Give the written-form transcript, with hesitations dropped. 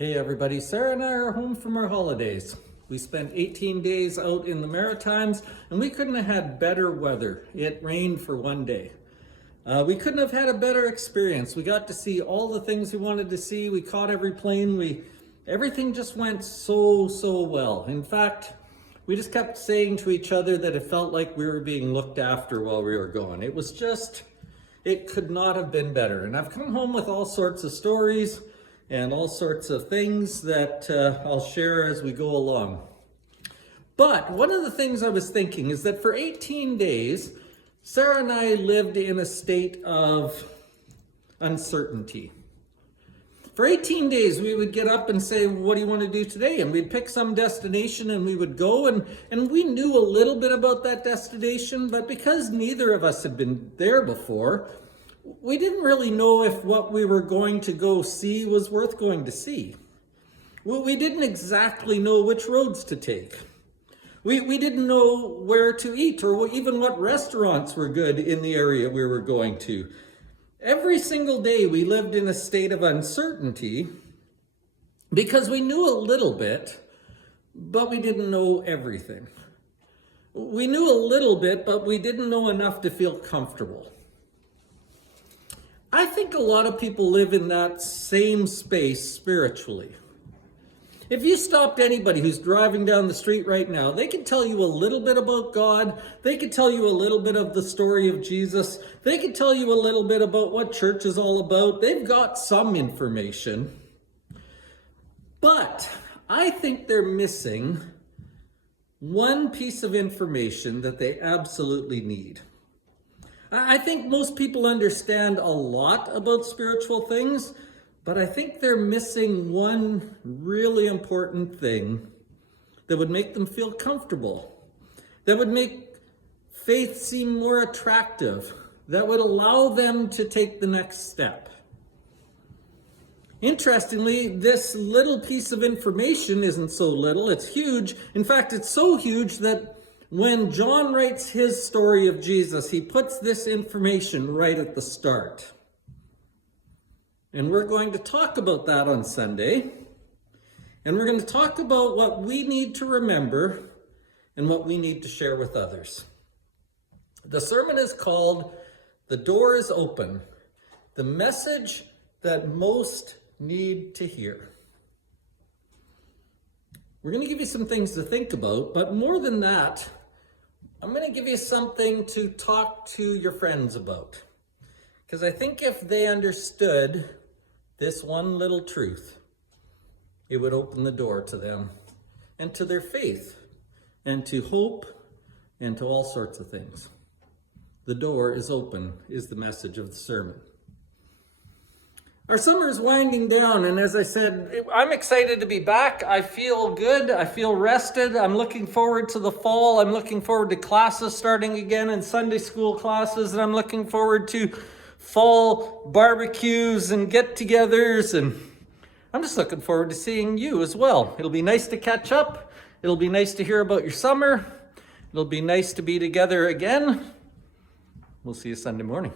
Hey everybody, Sarah and I are home from our holidays. We spent 18 days out in the Maritimes and we couldn't have had better weather. It rained for one day. We couldn't have had a better experience. We got to see all the things we wanted to see. We caught every plane. Everything just went so well. In fact, we just kept saying to each other that it felt like we were being looked after while we were gone. It could not have been better. And I've come home with all sorts of stories and all sorts of things that I'll share as we go along. But one of the things I was thinking is that for 18 days, Sarah and I lived in a state of uncertainty. For 18 days, we would get up and say, what do you want to do today? And we'd pick some destination and we would go, and we knew a little bit about that destination, but because neither of us had been there before, we didn't really know if what we were going to go see was worth going to see. We didn't exactly know which roads to take. We didn't know where to eat or even what restaurants were good in the area we were going to. Every single day we lived in a state of uncertainty because we knew a little bit, but we didn't know everything. We knew a little bit, but we didn't know enough to feel comfortable. I think a lot of people live in that same space spiritually. If you stopped anybody who's driving down the street right now, they could tell you a little bit about God. They could tell you a little bit of the story of Jesus. They could tell you a little bit about what church is all about. They've got some information. But I think they're missing one piece of information that they absolutely need. I think most people understand a lot about spiritual things, but I think they're missing one really important thing that would make them feel comfortable, that would make faith seem more attractive, that would allow them to take the next step. Interestingly, this little piece of information isn't so little, it's huge. In fact, it's so huge that when John writes his story of Jesus, he puts this information right at the start. And we're going to talk about that on Sunday. And we're going to talk about what we need to remember and what we need to share with others. The sermon is called "The Door is Open," the message that most need to hear. We're going to give you some things to think about, but more than that, I'm going to give you something to talk to your friends about. Because I think if they understood this one little truth, it would open the door to them and to their faith and to hope and to all sorts of things. The door is open is the message of the sermon. Our summer is winding down, and as I said, I'm excited to be back. I feel good. I feel rested. I'm looking forward to the fall. I'm looking forward to classes starting again and Sunday school classes, and I'm looking forward to fall barbecues and get-togethers, and I'm just looking forward to seeing you as well. It'll be nice to catch up. It'll be nice to hear about your summer. It'll be nice to be together again. We'll see you Sunday morning.